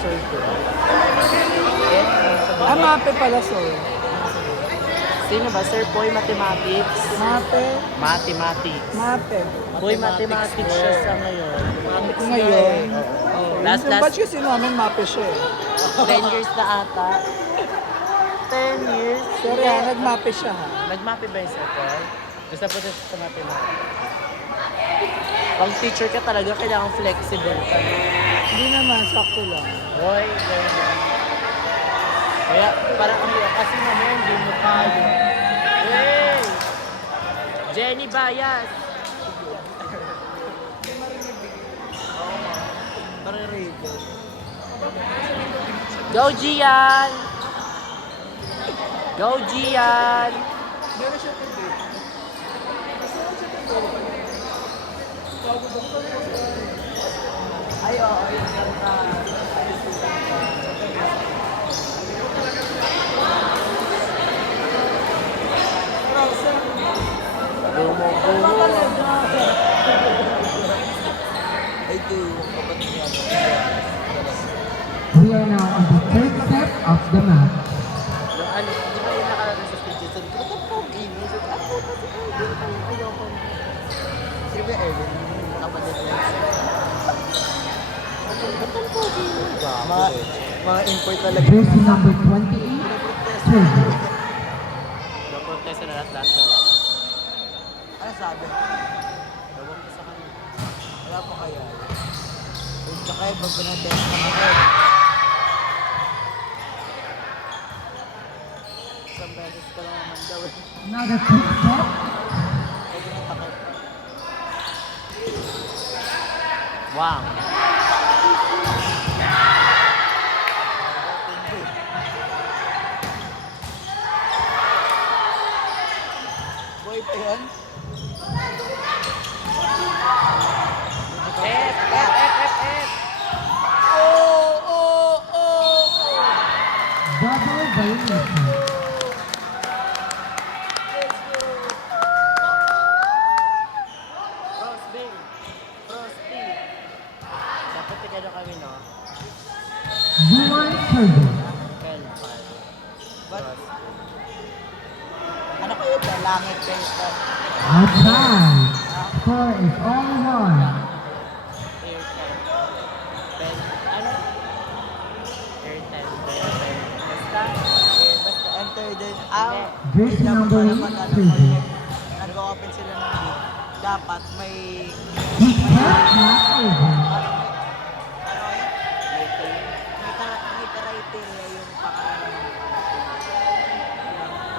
Sir ko. Mape pala, sir. Sino ba? Sir Poy Mathematics? Mape. Mathematics. Mape. Poy Mathematics siya sa ngayon. Ngayon. Last, Yung batch kasi namin mape siya eh. 10 years na ata. 10 years? Sir, yan, nagmape siya ha. Nagmape ba yung Sir Poy? Gusto po siya sa mathematics. Pag teacher ka talaga, kailangan flexible ka. Hindi naman, sakto lang. Hoy, ganyan. Kaya, parang kasi naman, hindi mo tayo. Hey! Jenny Bayas! Maririgan. Go, Gian! Go, Gian! Meron siya today. Ay, oo, yung kanta. We are now on the third set of the match. Yung ano, di ba yung nakalagay sa speech? Sabi ko, ba't pogi mo? Sabi ko, ako kasi ayoko na. Sino ba Evan? Yung kapatid niya. Ba't ang pogi mo? Mga import talaga. Jersey number 28, Sergio. Naprotesta na lahat na lang. Ano sabi? Ewan ko sa kanila. Wala pa kaya. Kung sa kayo, pag pinatest na ako. Isang beses ka lang naman daw eh. Another quick set. Pag pinatakot. Wow. Boy pa yun? F. Double violation. Frosting. Frosty. Dapat tigano kami, no? Juan Sergio. Elfan. Ba't? Ano kayo ito? Langit kayo ito. Outside. Score is all one. Airtel. Ben, ano? Airtel. Basta? Basta enter din. Hindi. Jersey number 8, Sergio. Nag-open sila ng league. Dapat may... He kept not over. May criteria yung pakalan.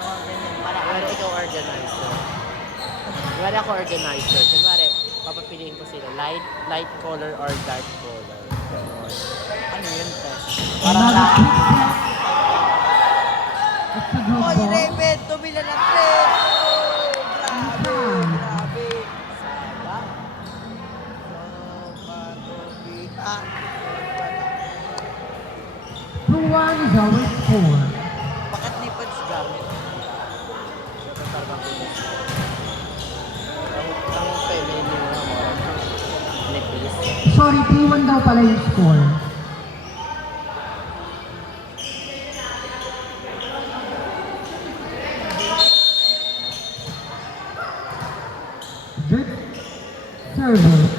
Ganyan. Para Kunwari ikaw organizer. Kunwari ako organizer. Kunwari, papapiliin ko sila. Light color or dark color. Ganon. ano yun te? Another quick set. It's a group Oh, ball. Raven! Tumila ng 3! Oh, grabe! Grabe! Sayang. So, patubita. 2-1 is our score. Bakit ni Pads gamit? Siyempre parang pinis. Ang feminine yung mga necklace. Sorry, 3-1 daw pala yung score. Good service.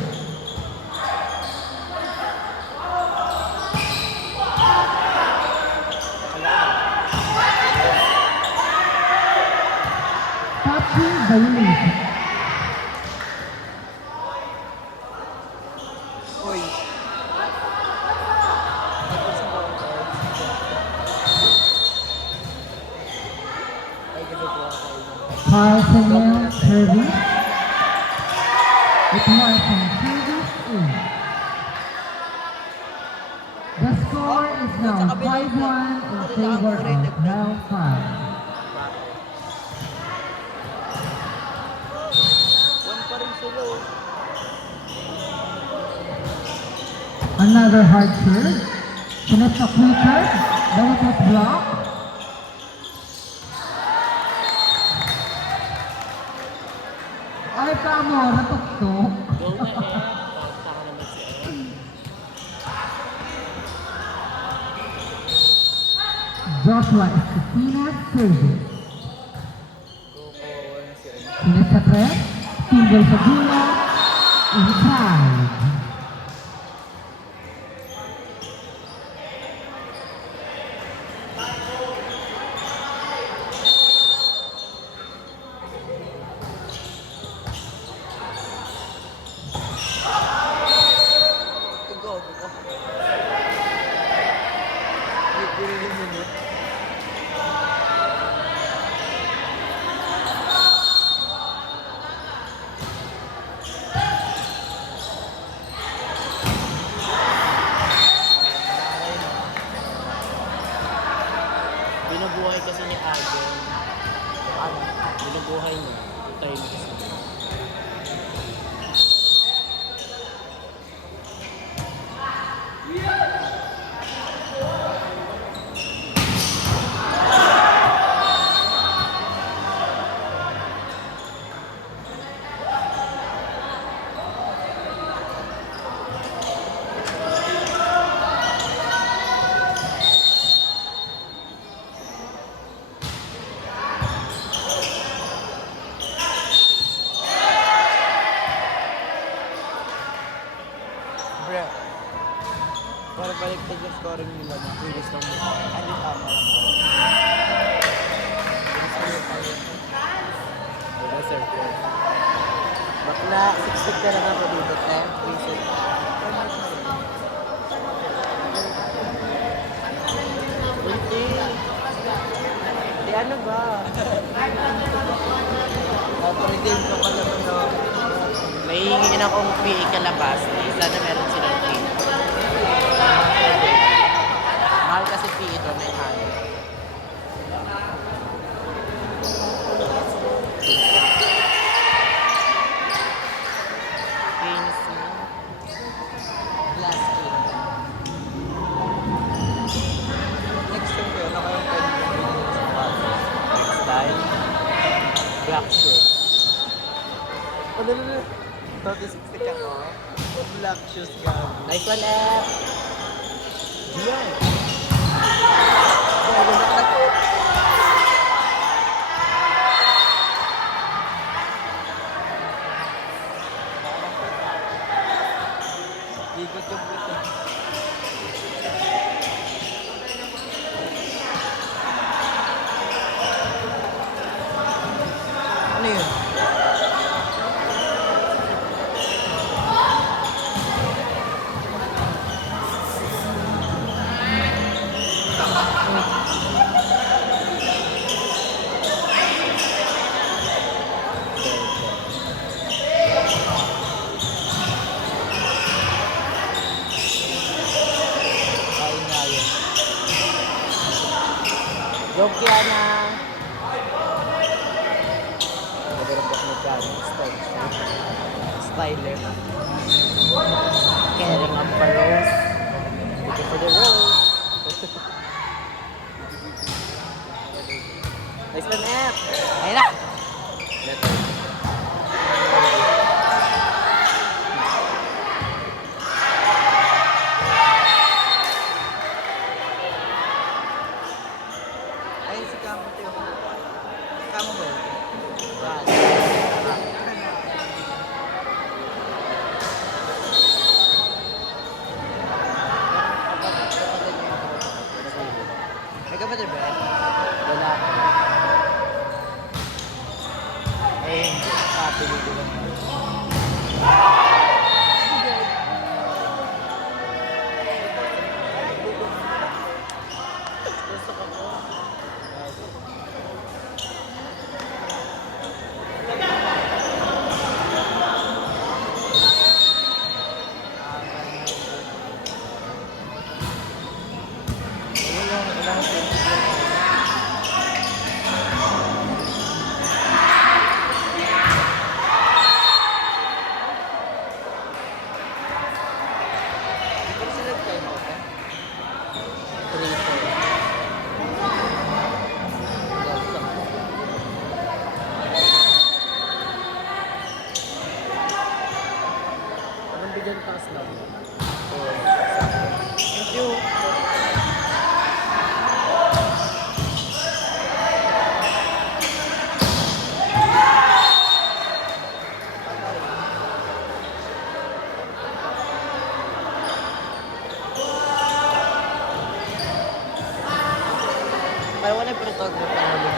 Touching violation. Uy. Ay, ginagawa kayo. Parsenel service. It was from service in. The score is now 5-1 in favor of Bell 5. One pa rin sila oh. Another hard serve. Connect the quicker. Then it was blocked. Ay, kamo, natuktok. Go ahead. Taka naman si Ed. Joshua Esquina service. Kukuha na si ano. Sunod sa press, Timber Saguna, inside. Go, go. Hindi minute. Binubuhay kasi ni Agen. Ano? Binubuhay niya. Tayo mo kasi. Bro, para baliktad yung scoring nila na iris lang mo. Hindi tama lang. Wala, sir. Bakla, 6-6 ka lang ako dito, 10, 3-6. Di ano ba? Paparedeem ka pala ba no? May hingin akong PA kalabas. Sana meron silang PA. Mahal kasi PA ito, may halo. Kings na. Glass king. Next time ko yun, ako yung pwede kong bilhin sa bago. Next time, black shoes. Oh, no. 36 ka ko. Black shoes ka. Nice one, F! Diyan! Ikot yung buto. Ano yun? Kain nga yun. Joke yan na. Nagarabat mo dyan. Styler. Caring up for rose. Thank you for the rose. Nice one, F. Ayun na. Letter. Ayun si Kamo, Teo. Kamo ba yun? May kapatid ba? Wala. Eh, kapatid ko lang. Gusto ko po. Bigyan taas lang. So, thank you. Kaya wala yung photographer namin.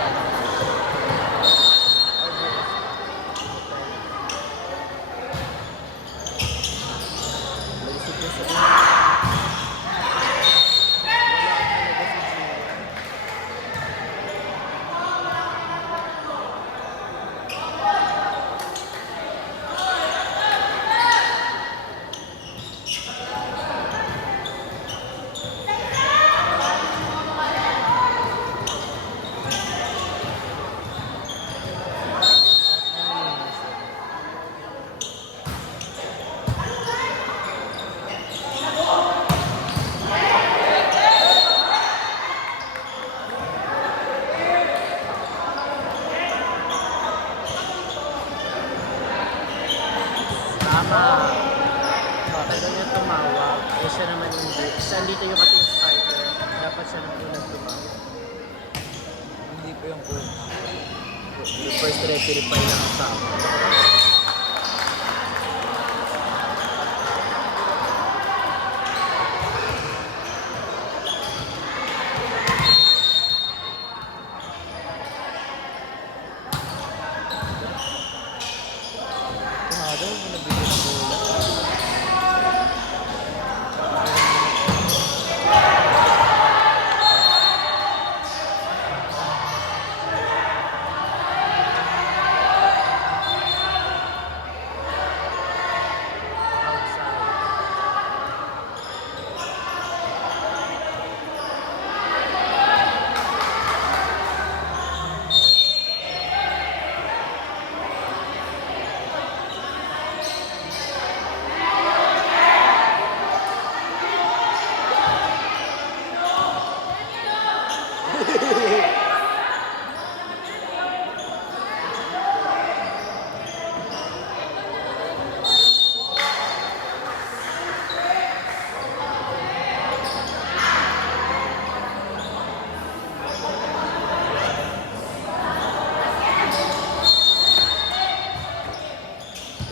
Naisip ko sa tama. Tagal niya tumawag. Eh siya naman hindi. Siya dito yung ating fighter. Dapat siya nang unang tumawag. Hindi po yung coach. Yung first referee pa yung kasama. Tumado, nabigyan ng bola. Outside.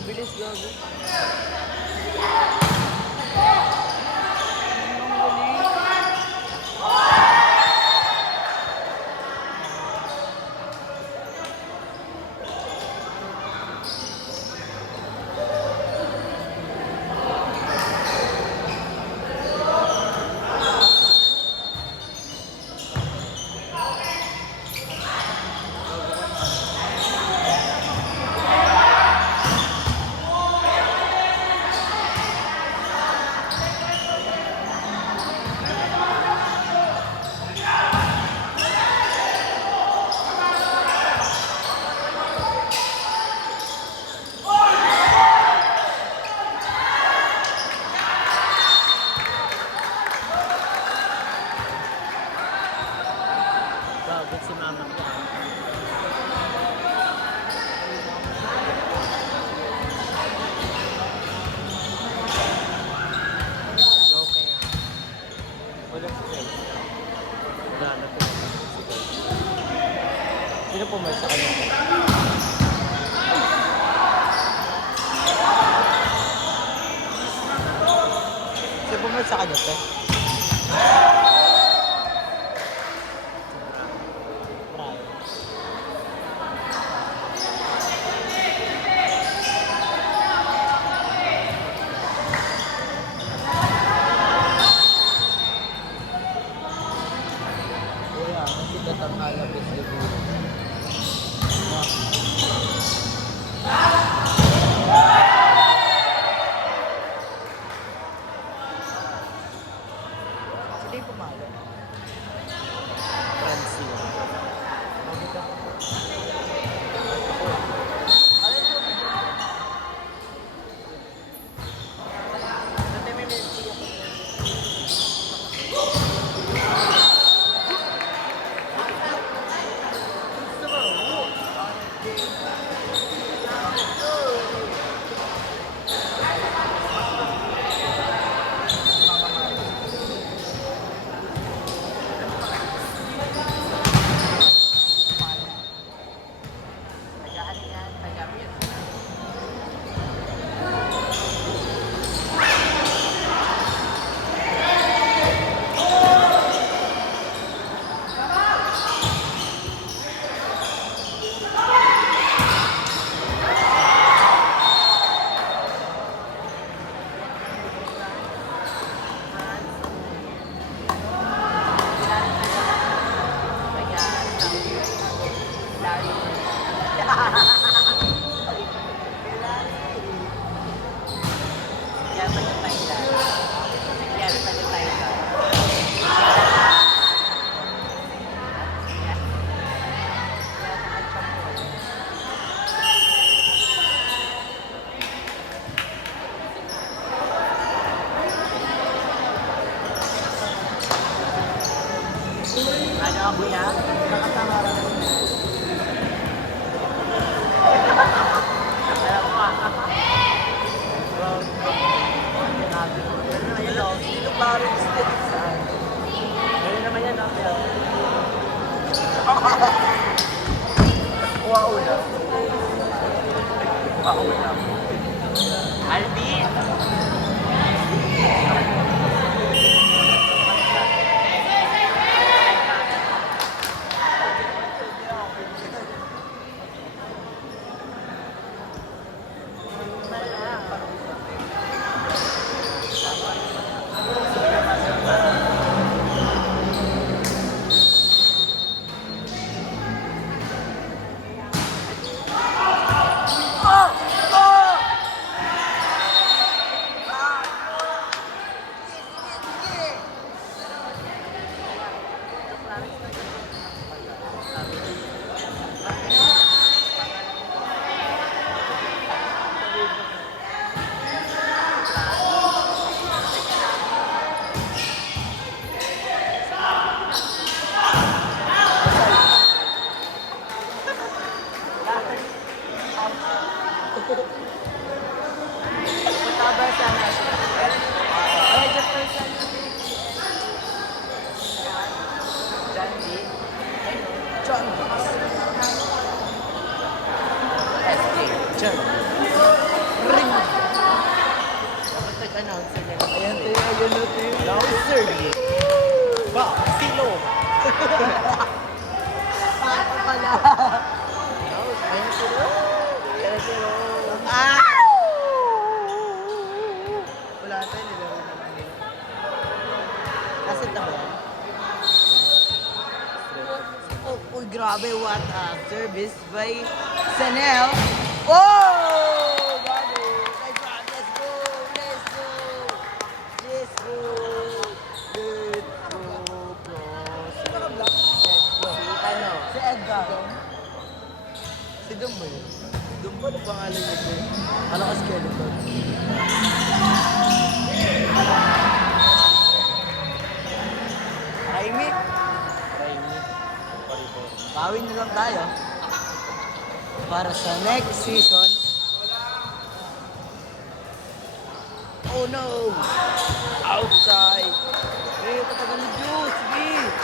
Bilis gago. Bagot si mama ko. Okay. Walang stress. Wala na po. Sino pumal sa kanya? Sino pumal sa kanya, te? Brian. Wala, kasi datang halapis siguro. Sino yung pumalo? Francine. Ano ako yan? Nakasama ka na. Alam mo ah. Ayun o, dito parang steady saan. Ayun naman yan, Apel. Kuha una. Kuha una. Alvin! Mataba sana siya. Ay, just person. John D. John D. SK. John. Ring. Dapat nag-announce sila. Ayan tayo, ayan na tayo. Announcer. Ba, sino? Paano pala? Ayan sila. Ayan sila. Ah! Wala tayo, nilaro naman yun. Nasaan na ba? Oh, uy, grabe, what a service by Sanel. Oh! Grabe! Nice one, let's go! Let's go! Let's go! Let's go, bro! Sino ka ba? Si ano? Si Edgar. Si Dum ba yun? Dum ba? Ano pangalan niya ko? Ano ka skeleton? Raimi? Raimi. Bawin na lang tayo. Para sa next season. Oh no! Outside! Hey, patagal ni Juice! Sige!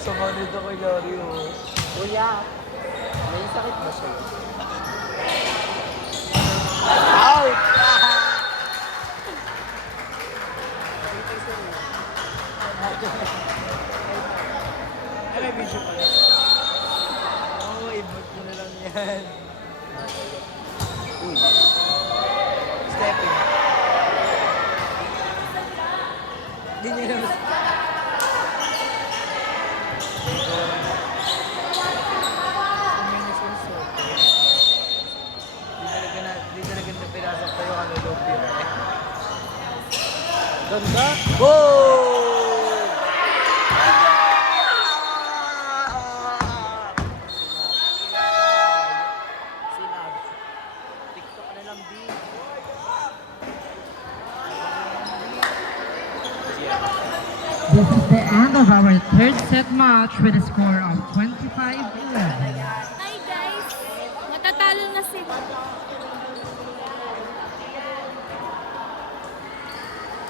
Sumunod ako Yori oh. Kuya, may sakit ba siya? Out! Ay, may video pala. Oo, i-boot mo na lang yan. Uy. Stepping. Hindi niya naman. Ganda! Goal! Sinab. TikTok na lang, B. This is the end of our third set match with a score of 25-11. Hi guys! Matatalo na sila.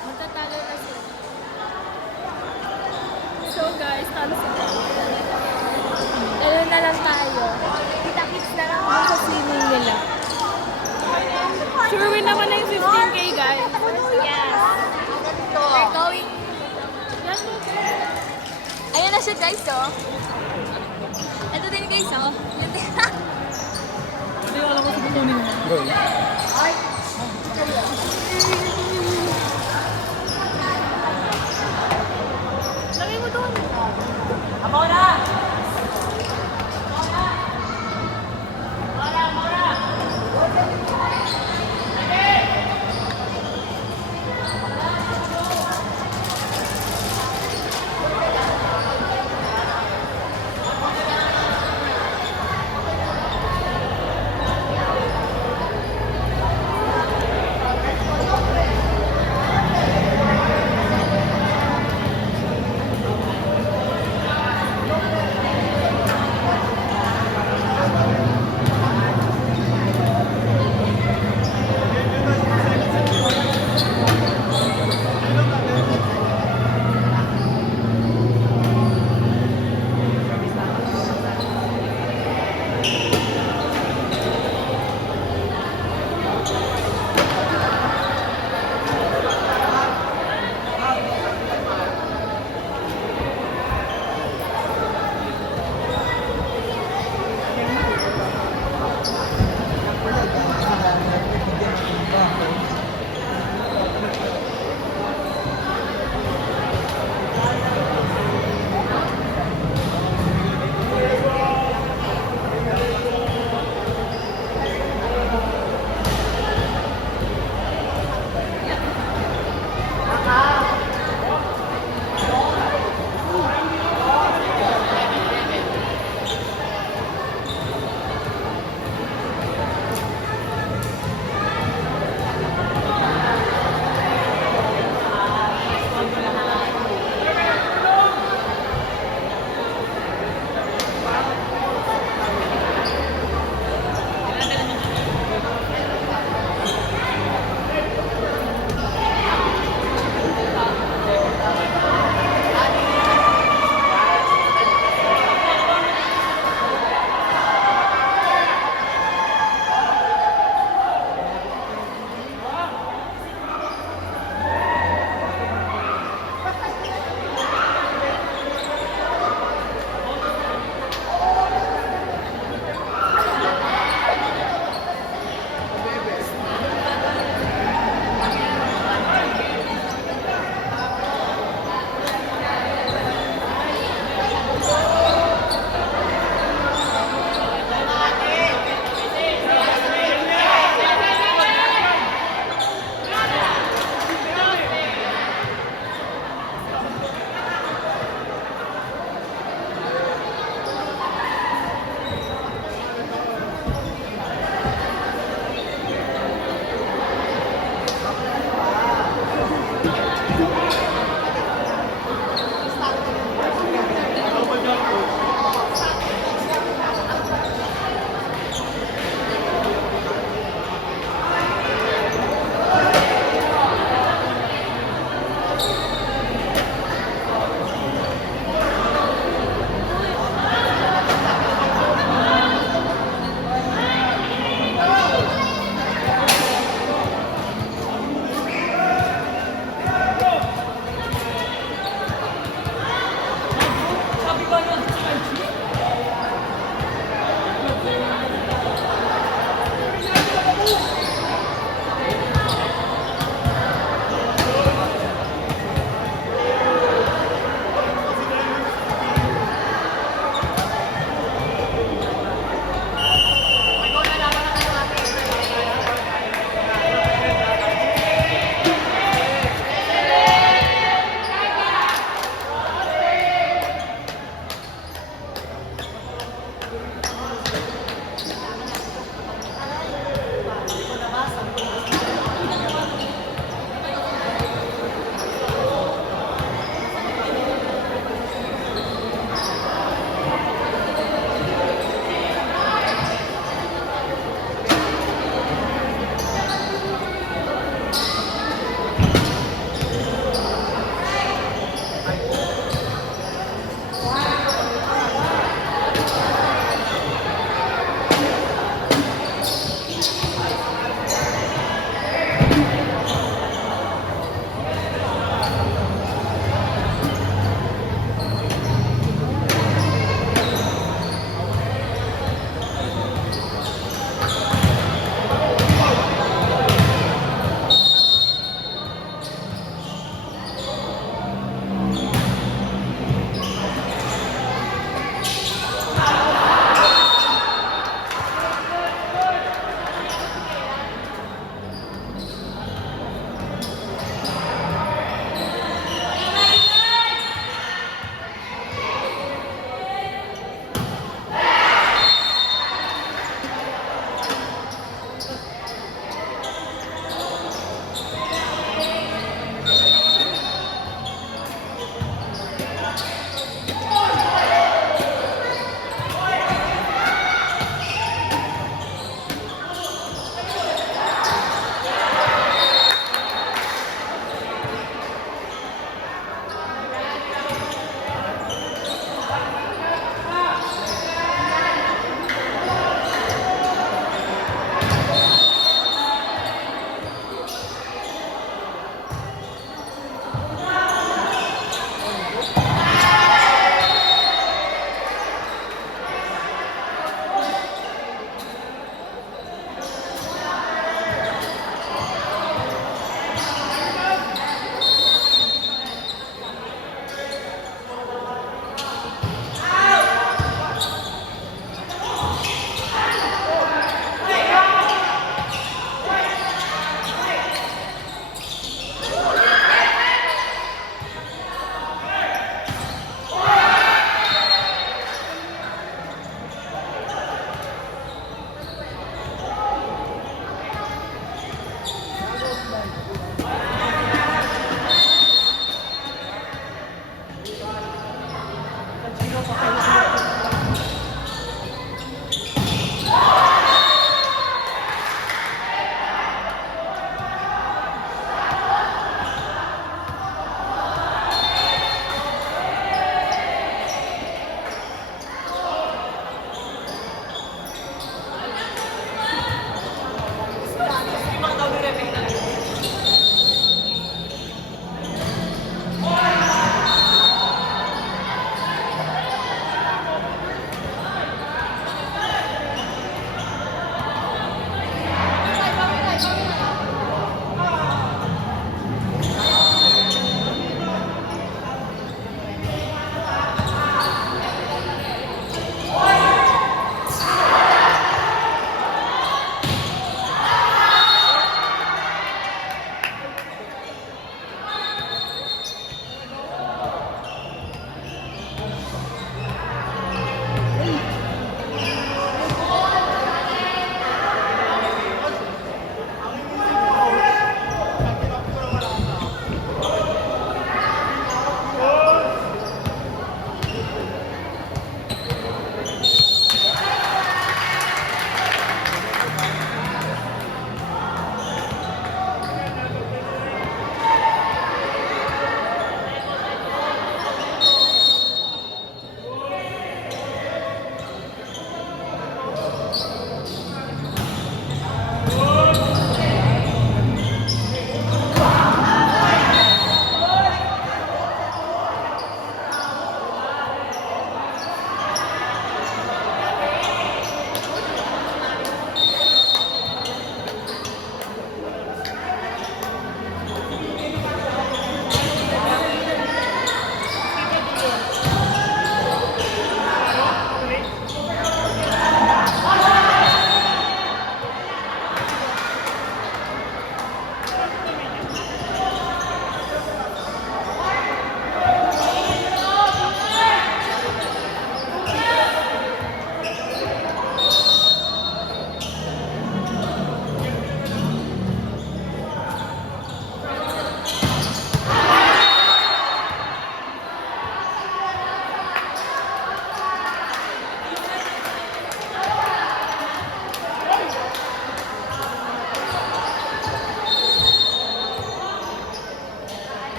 Matatalo na sila. So guys, talo sila. Talo na lang tayo. Kita-kits na lang ako sa swimming nila. Sure win naman na yung 15K guys. Yes. We're going. Ayan na siya guys oh. Ito din guys oh. Yun din. Hindi ko alam kung sinutunin mo. Ay! Lagay mo doon. Amaw na!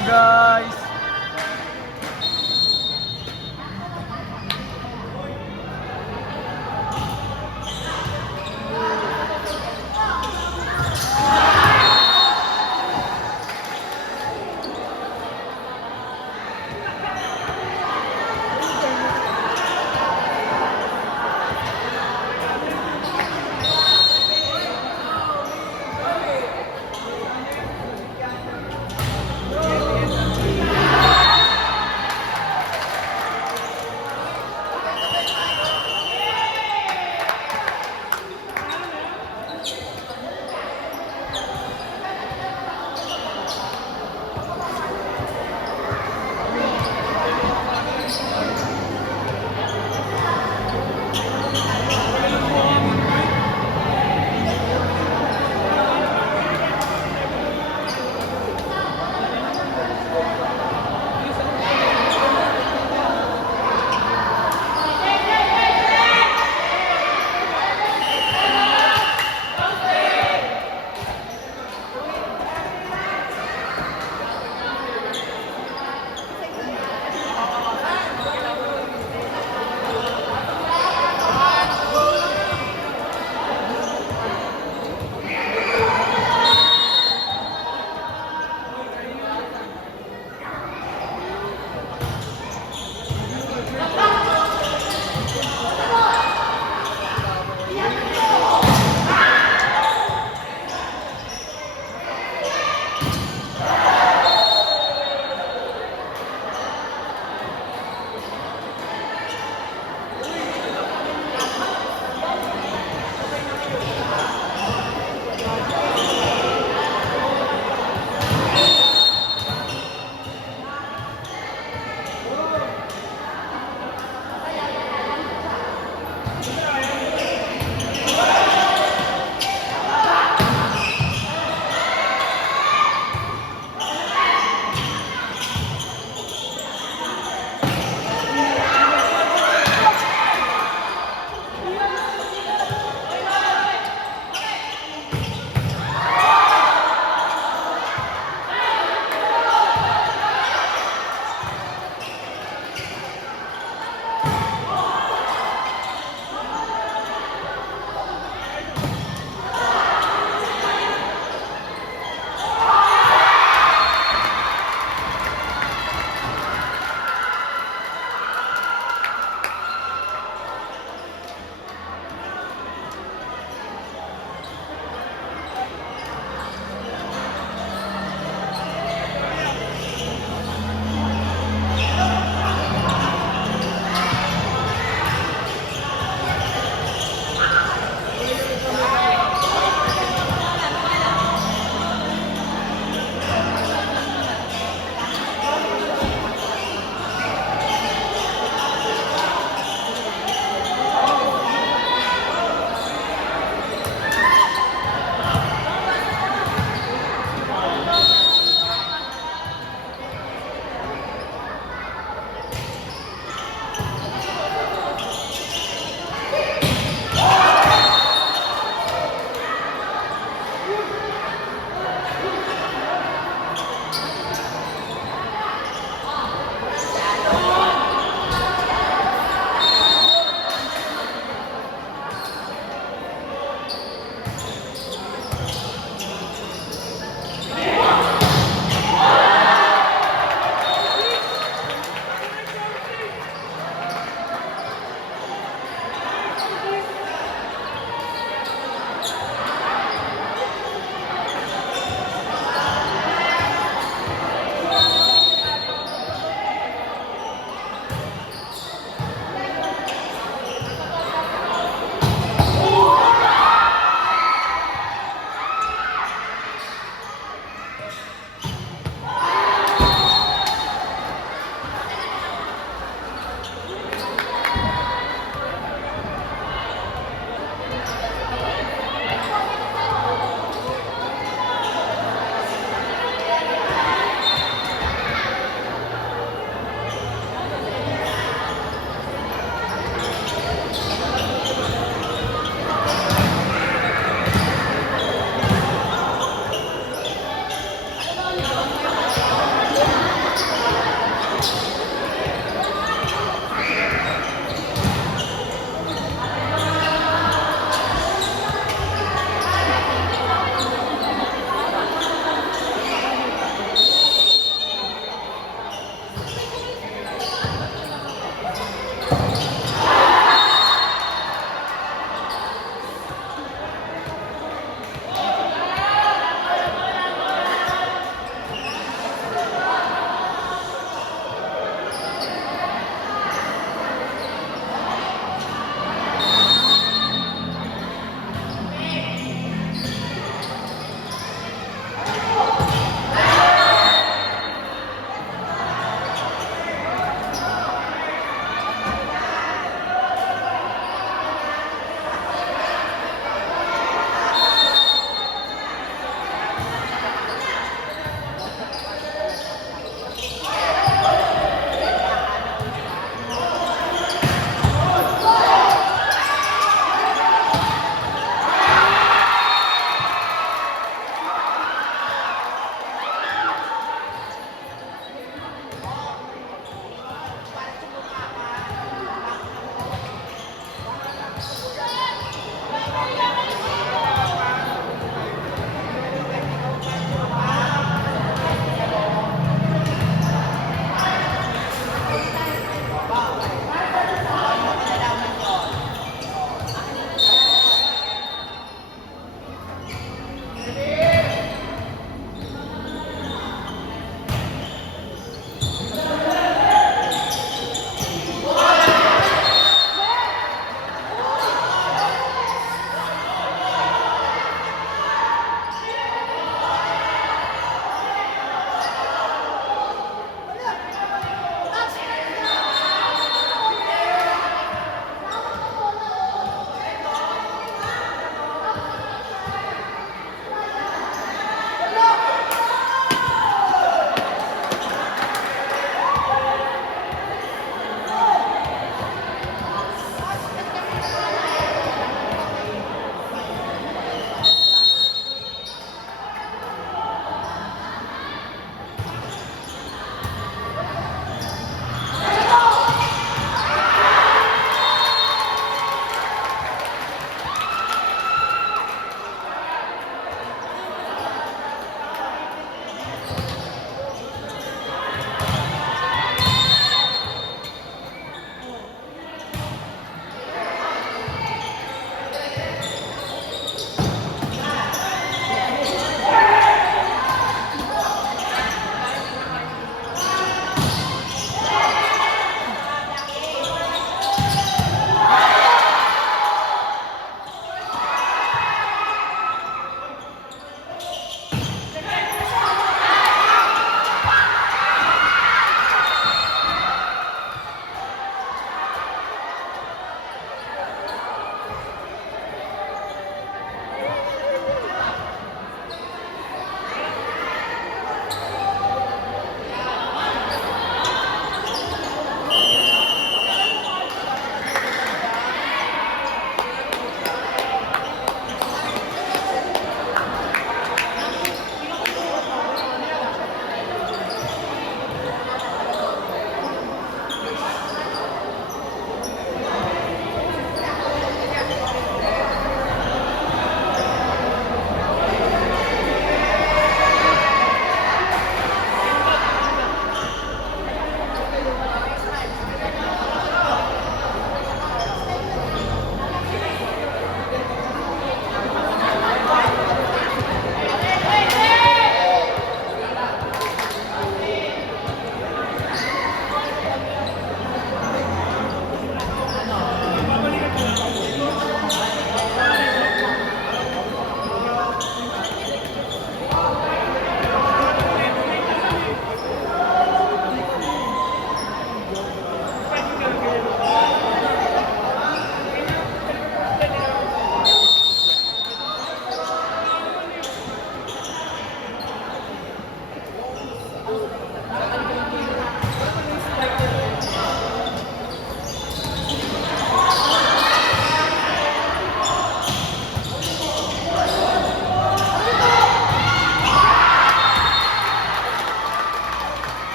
my God!